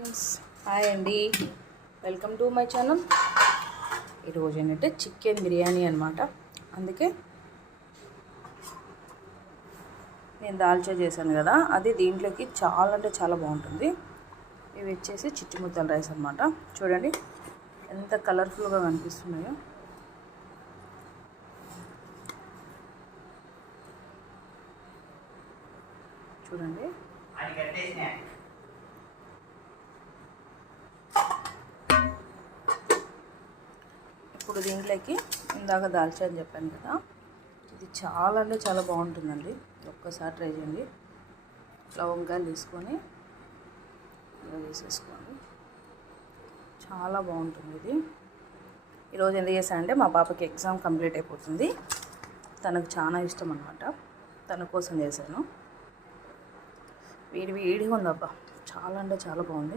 Friends, hi అండి. Welcome to my channel. ఈరోజు ఏంటంటే చికెన్ బిర్యానీ అనమాట. అందుకే నేను దాల్చా చేశాను కదా, అది దీంట్లోకి చాలా అంటే చాలా బాగుంటుంది. ఇవి వచ్చేసి చిట్టి ముద్దల రైస్ అనమాట. చూడండి ఎంత కలర్ఫుల్గా కనిపిస్తున్నాయో. చూడండి ఇప్పుడు దీంట్లోకి ఇందాక దాల్చా అని చెప్పాను కదా, ఇది చాలా అంటే చాలా బాగుంటుందండి. ఒక్కసారి ట్రై చేయండి. లవంగాలు తీసుకొని ఇలా వేసేసుకోండి, చాలా బాగుంటుంది ఇది. ఈరోజు ఎందుకు చేశానంటే మా పాపకి ఎగ్జామ్ కంప్లీట్ అయిపోతుంది, తనకు చాలా ఇష్టం అనమాట. తన కోసం చేశాను. వేడి వేడిగా ఉందబ్బా, చాలా అంటే చాలా బాగుంది.